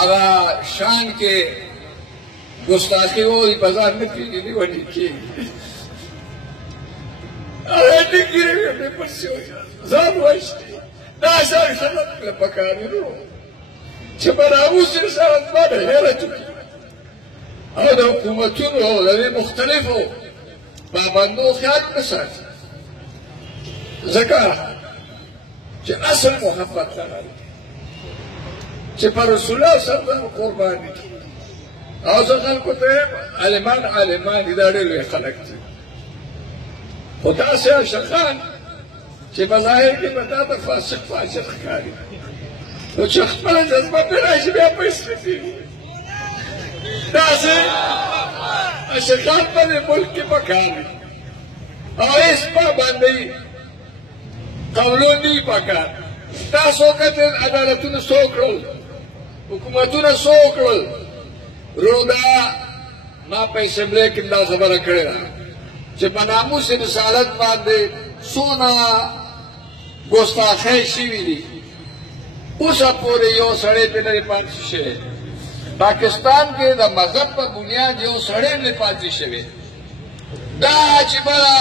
आगा शान के गुस्ताखी वो बाजार में की वो लिखी मुख्तलिफ हो पाबंदों ख्याल के साथ जका असल मोहब्बत पर रसूलुल्लाह सल्लल्लाहु कुर्बानी او ځکه کوته علمان ادارې لوی خلک دي خدا سي شخان چې بظاهر کې پتا ته فاسق ښکاري نو چې خپل جذبه په راشي بیا پیسې دي دا سي شخان په ملک کې پکاري او هیڅ باندې قولون دي پکار تاسو کته عدالتونه سوکړل حکومتونه سوکړل رودا ما په اسمبلی کې دا خبره کړې ده چې په ناموس رسالت باندې څونه ګستاخۍ شوي دي اوسه پورې یو سړی پې نه دی پاتې شوی پاکستان کې د مذهب په بنیاد یو سړی نه پاتې شوی دا چې بله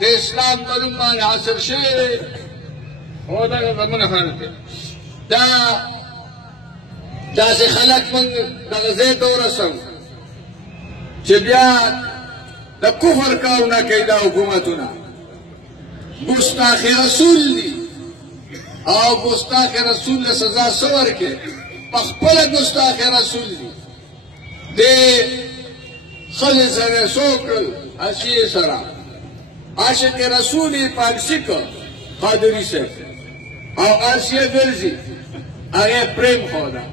د اسلام په نوم باندې حاصل شوی دی هو دغه زمونه حال دی دا داسې خلک موږ دغه ځای ته ورسوو چې بیا د کفر کارونه کوي دا حکومتونه ګستاخ رسول دي او ګستاخ رسول له سزا څه ورکړي په خپله ګستاخ رسول دي د ښځې سره څه وکړل اسیې سره عاشق رسول یې پالیسي کړ قادري صاحب او اسیې ګرځي هغه پریم ښوده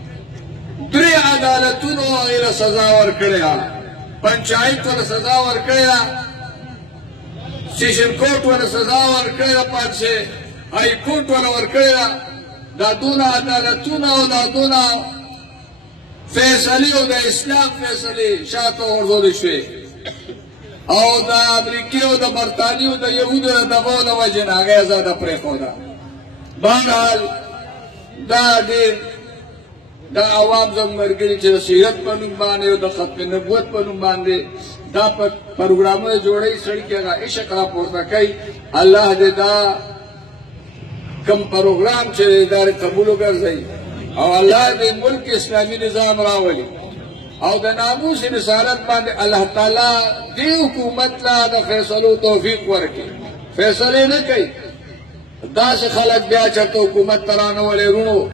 درې عدالتونو هغې له سزا ورکړې ده پنچایت ورله سزا ورکړې ده سیشن کورټ ورله سزا ورکړې ده پاتې های کورټ ورله ورکړې ده دا دونه عدالتونه او دا دونه فیصلې او د اسلام فیصلې شاته غورځولې شوې او د امریکې او د برطانیې او د یهودو د دغو د وجې نه هغې ازاده پرېښوده بهرحال دا ډېر دا عوام زموږ ملګري چې د سیرت په نوم باندې او د ختم نبوت په نوم باندې دا پروګرامونه جوړوي سړي کې هغه عشق راپورته کوي الله دې دا کوم پروګرام چې د ادارې قبول وګرځوي او الله دې ملک اسلامي نظام راولي او د ناموس رسالت باندې الله تعالی دې حکومت لا د فیصلو توفیق ورکړي فیصلې نه کوي داسې خلک بیا چېرته حکومت ته رانولې رونو